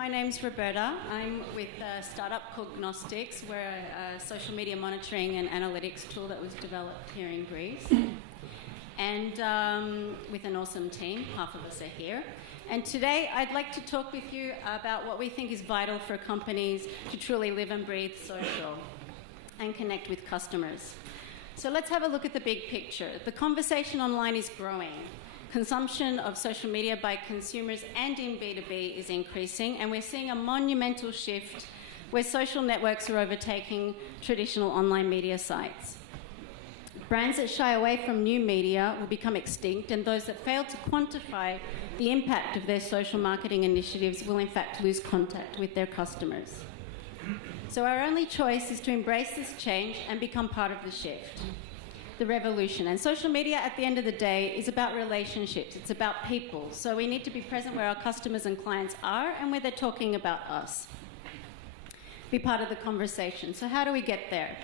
my name's Roberta. I'm with a startup called Gnostix. We're a social media monitoring and analytics tool that was developed here in Greece. And with an awesome team, half of us are here. And today I'd like to talk with you about what we think is vital for companies to truly live and breathe social and connect with customers. So let's have a look at the big picture. The conversation online is growing. Consumption of social media by consumers and in B2B is increasing, and we're seeing a monumental shift where social networks are overtaking traditional online media sites. Brands that shy away from new media will become extinct, and those that fail to quantify the impact of their social marketing initiatives will in fact lose contact with their customers. So our only choice is to embrace this change and become part of the shift. The revolution. And social media, at the end of the day, is about relationships. It's about people. So we need to be present where our customers and clients are and where they're talking about us. Be part of the conversation. So how do we get there?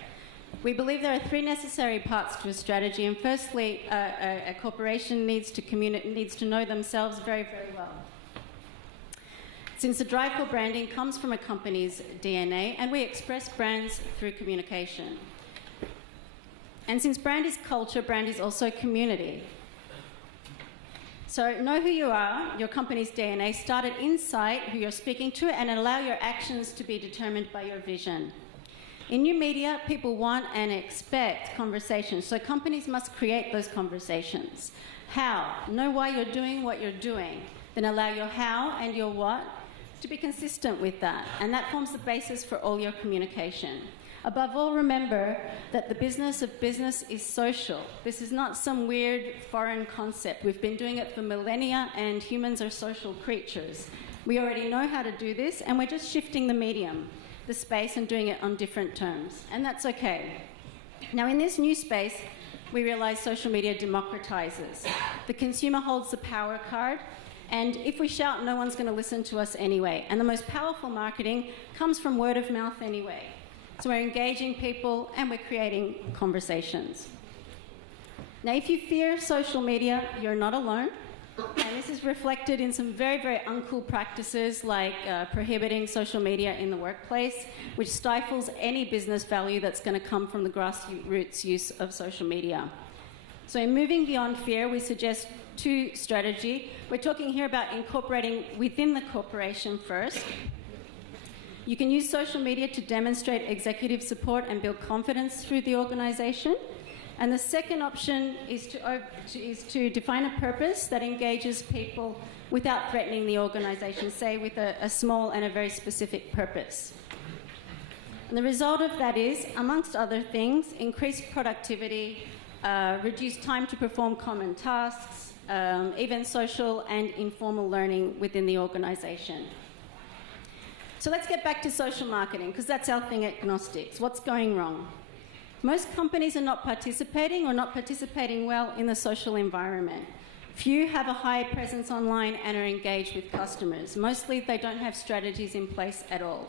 We believe there are three necessary parts to a strategy. And firstly, a corporation needs to know themselves very, very well. Since the drive for branding comes from a company's DNA, and we express brands through communication. And since brand is culture, brand is also community. So know who you are, your company's DNA, start at inside who you're speaking to, and allow your actions to be determined by your vision. In new media, people want and expect conversations, so companies must create those conversations. How? Know why you're doing what you're doing. Then allow your how and your what to be consistent with that, and that forms the basis for all your communication. Above all, remember that the business of business is social. This is not some weird foreign concept. We've been doing it for millennia, and humans are social creatures. We already know how to do this, and we're just shifting the medium, the space, and doing it on different terms. And that's okay. Now, in this new space, we realize social media democratizes. The consumer holds the power card, and if we shout, no one's going to listen to us anyway. And the most powerful marketing comes from word of mouth anyway. So we're engaging people and we're creating conversations. Now, if you fear social media, you're not alone. And this is reflected in some very, very uncool practices like prohibiting social media in the workplace, which stifles any business value that's going to come from the grassroots use of social media. So in moving beyond fear, we suggest two strategies. We're talking here about incorporating within the corporation first. You can use social media to demonstrate executive support and build confidence through the organization. And the second option is to define a purpose that engages people without threatening the organization, say with a small and a very specific purpose. And the result of that is, amongst other things, increased productivity, reduced time to perform common tasks, even social and informal learning within the organization. So let's get back to social marketing, because that's our thing at Gnostix. What's going wrong? Most companies are not participating or not participating well in the social environment. Few have a high presence online and are engaged with customers. Mostly they don't have strategies in place at all.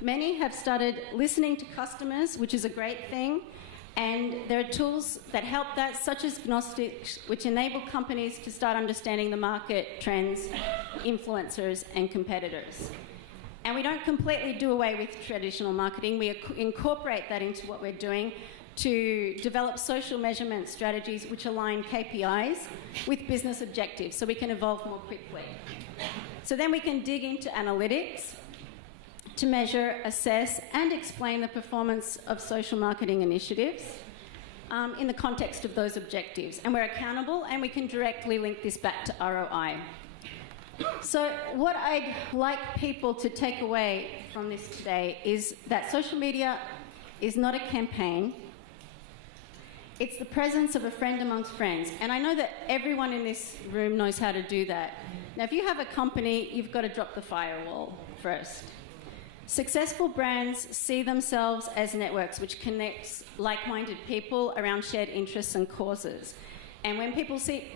Many have started listening to customers, which is a great thing, and there are tools that help that, such as Gnostix, which enable companies to start understanding the market trends, influencers, and competitors. And we don't completely do away with traditional marketing. We incorporate that into what we're doing to develop social measurement strategies which align KPIs with business objectives so we can evolve more quickly. So then we can dig into analytics to measure, assess, and explain the performance of social marketing initiatives in the context of those objectives. And we're accountable, and we can directly link this back to ROI. So what I'd like people to take away from this today is that social media is not a campaign. It's the presence of a friend amongst friends. And I know that everyone in this room knows how to do that. Now, if you have a company, you've got to drop the firewall first. Successful brands see themselves as networks which connects like-minded people around shared interests and causes. And when people see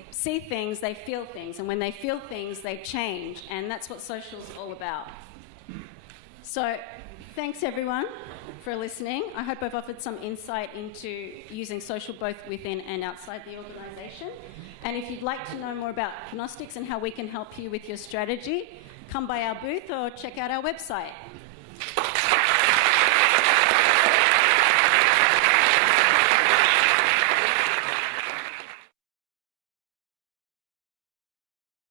things, they feel things. And when they feel things, they change. And that's what social's all about. So thanks, everyone, for listening. I hope I've offered some insight into using social both within and outside the organisation. And if you'd like to know more about Gnostix and how we can help you with your strategy, come by our booth or check out our website.